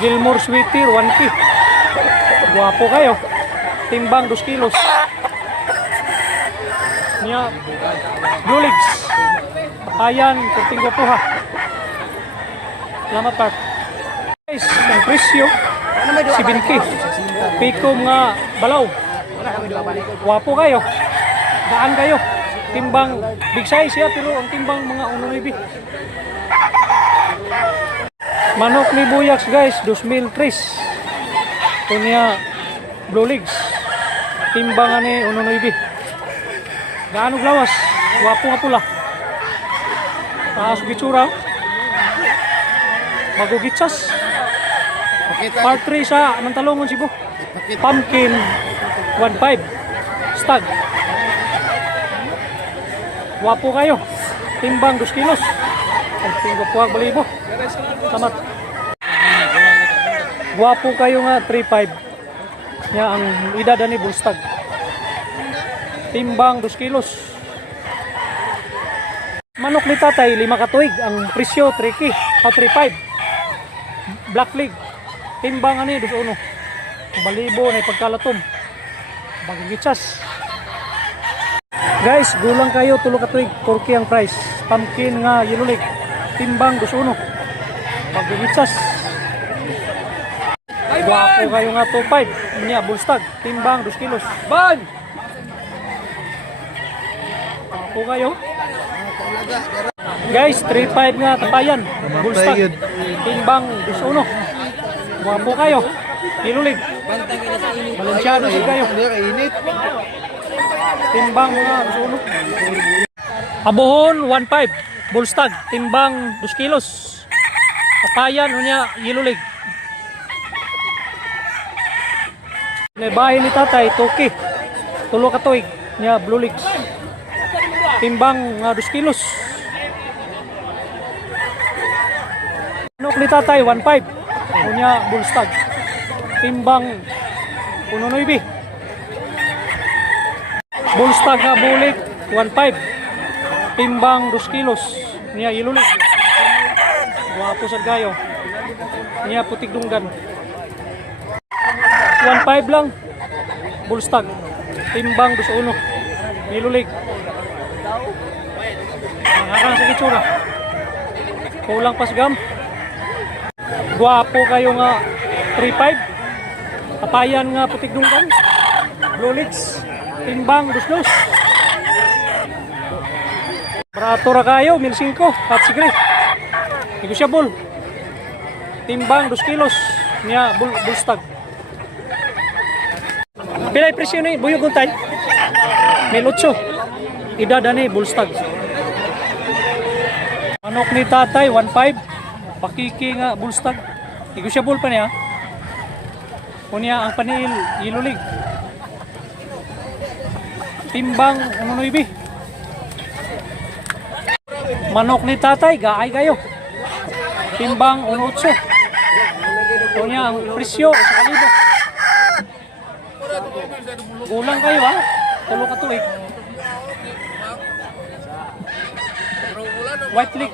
Gilmore Sweeter 1K. Guwapo kayo. Timbang 2 kilos. Niya Blue Legs. Ayan, kunting guwapo ha. Salamat Park. Guys, ang presyo 7K. Pikom nga balaw. Guwapo kayo. Daan kayo. Timbang big size ya, pero ang timbang mga 1.9. Manok ni Buyax guys, 2,003. Ito niya Blue Legs. Timbangan ni 1.9. Gaano glawas? Guwapo nga pula. Taas gitsura. Magugitsas. Part 3 sa Mantalongon Cebu. Pumpkin 1.5. Stag. Guwapo kayo. Timbang 2 kilos. Ang guwapo balibo. Salamat. Guwapo kayo nga 3.5. Nya ang edad ni Bullstag. Timbang 2 kilos. Manok ni tatay 5 katuig. Ang presyo 3K. 3.5. Black Leg. Timbang ani 2.1. Balibo na pagkalatom. Bagigitsas. Guys, gulang kayo 3 katuig. 4K ang price. Pumpkin nga yellow leg. Timbang 2.1. Bagigitsas. Guwapo kayo nga 2.5. Niya Bullstag. Timbang 2 kilos. Ban! Guwapo kayo. Guys, 3.5 nga tapayan. Bullstag. Timbang 2.1. Guwapo kayo. Yellow leg. Balansyado siya kayo. Timbang nga 2.1. Abuhon 1.5. Bullstag. Timbang 2 kilos. Tapayan niya yellow leg. Bahay ni tatay, Toki. 3 katuig niya Blue Legs. Timbang 2 kilos. Manok ni tatay, 1.5. Niya Bullstag. Timbang 1.9. Bullstag nga bulik, 1.5. Timbang 2 kilos. Niya yellow leg. Guwapo sa gayo. Niya putik dunggan. 1.5 lang. Bullstag. Timbang 2.1. Yellow leg. Nangarang sa kitsura. Kulang pasgam. Guwapo kayo nga 3.5. Tapayan nga putik dunggan. Blue Legs. Timbang 2.2. Barato ra kayo 1,500. At sigre. Negosyable. Timbang 2 kilos. Niya Bullstag. Pilay presyo ni buyog guntay. 1,800. Edad ni Bullstag. Manok ni tatay 1.5. Pakiki nga Bullstag. Negosyable pa niya. Kunya ang panil yellow leg. Timbang 1.9. Manok ni tatay gaay kayo. Timbang 1.8. Kunya ang presyo sa kalibo. Kulang kayo ha. 3 katuig. White leg.